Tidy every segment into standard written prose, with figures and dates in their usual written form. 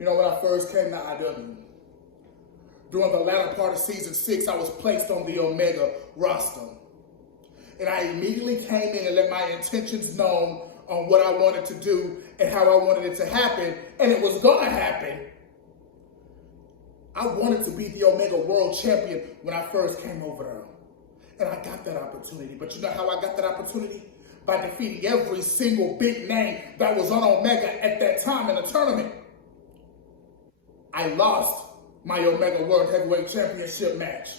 You know, when I first came to IW, during the latter part of season 6, I was placed on the Omega roster. And I immediately came in and let my intentions known on what I wanted to do and how I wanted it to happen. And it was going to happen. I wanted to be the Omega World Champion when I first came over there. And I got that opportunity. But you know how I got that opportunity? By defeating every single big name that was on Omega at that time in the tournament. I lost my Omega World Heavyweight Championship match.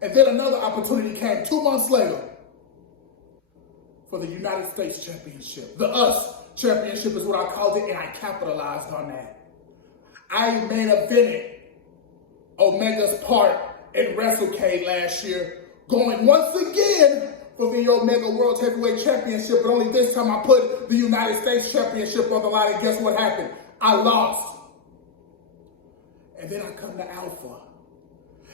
And then another opportunity came 2 months later for the United States Championship. The US Championship is what I called it, and I capitalized on that. I main evented Omega's part in WrestleCade last year, going once again for the Omega World Heavyweight Championship, but only this time I put the United States Championship on the line, and guess what happened? I lost. And then I come to Alpha,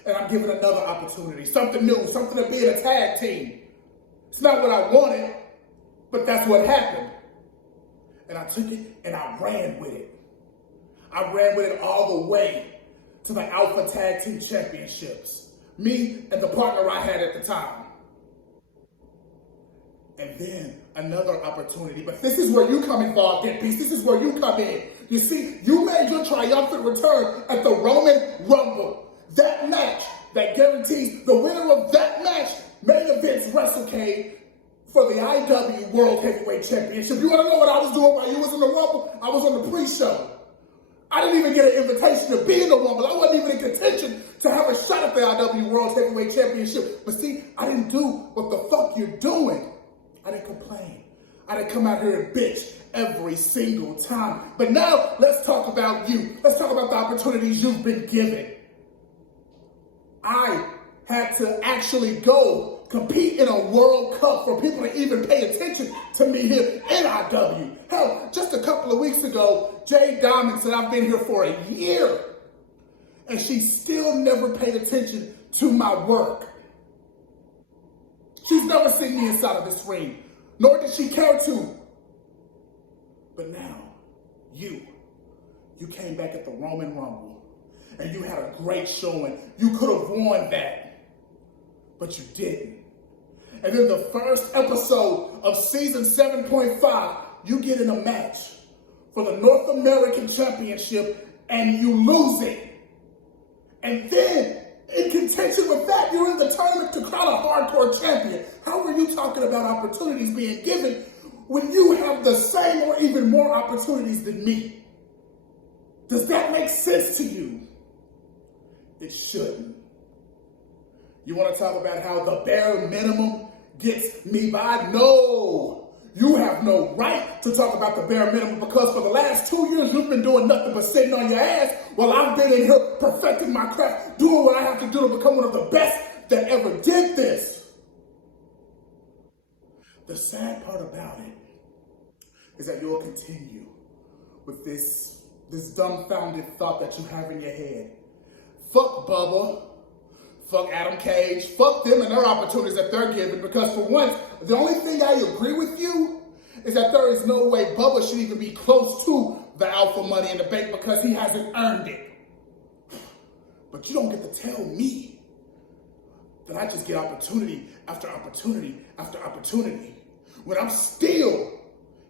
and I'm given another opportunity, something new, something to be in a tag team. It's not what I wanted, but that's what happened. And I took it, and I ran with it. I ran with it all the way to the Alpha Tag Team Championships. Me and the partner I had at the time. And then another opportunity. But this is where you come involved, Get Beast. This is where you come in. You see, you made your triumphant return at the Roman Rumble. That match that guarantees the winner of that match main events WrestleCade for the IW World Heavyweight Championship. You want to know what I was doing while you was in the Rumble? I was on the pre-show. I didn't even get an invitation to be in the Rumble. I wasn't even in contention to have a shot at the IW World Heavyweight Championship. But see, I didn't do what the fuck you're doing. I didn't complain. I didn't come out here and bitch every single time. But now, let's talk about you. Let's talk about the opportunities you've been given. I had to actually go compete in a World Cup for people to even pay attention to me here in IW. Hell, just a couple of weeks ago, Jay Diamond said I've been here for a year, and she still never paid attention to my work. She's never seen me inside of this ring, nor did she care to. But now, you came back at the Roman Rumble, and you had a great showing. You could have won that, but you didn't. And then the first episode of season 7.5, you get in a match for the North American Championship, and you lose it. And then, in contention with that, you're in the tournament to crown a hardcore champion. How are you talking about opportunities being given when you have the same or even more opportunities than me? Does that make sense to you? It shouldn't. You want to talk about how the bare minimum gets me by? No. You have no right to talk about the bare minimum, because for the last 2 years, you've been doing nothing but sitting on your ass while I've been in here perfecting my craft, doing what I have to do to become one of the best that ever did this. The sad part about it is that you'll continue with this dumbfounded thought that you have in your head. Fuck Bubba. Fuck Adam Cage. Fuck them and their opportunities that they're given. Because for once, the only thing I agree with you is that there is no way Bubba should even be close to the Alpha Money in the Bank, because he hasn't earned it. But you don't get to tell me that I just get opportunity after opportunity after opportunity when I'm still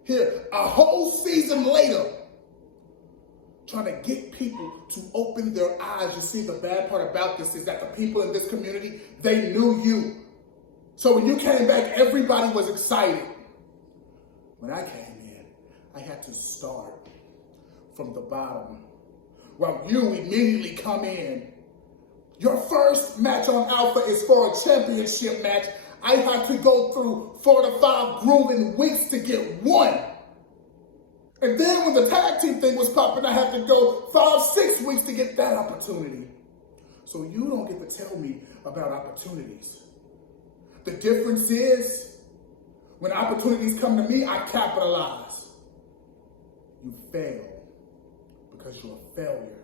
here a whole season later trying to get people to open their eyes. You see, the bad part about this is that the people in this community, they knew you. So when you came back, everybody was excited. When I came in, I had to start from the bottom. While you immediately come in, your first match on Alpha is for a championship match. I had to go through 4 to 5 grueling weeks to get one. And then when the tag team thing was popping, I had to go 5-6 weeks to get that opportunity. So you don't get to tell me about opportunities. The difference is, when opportunities come to me, I capitalize. You fail because you're a failure.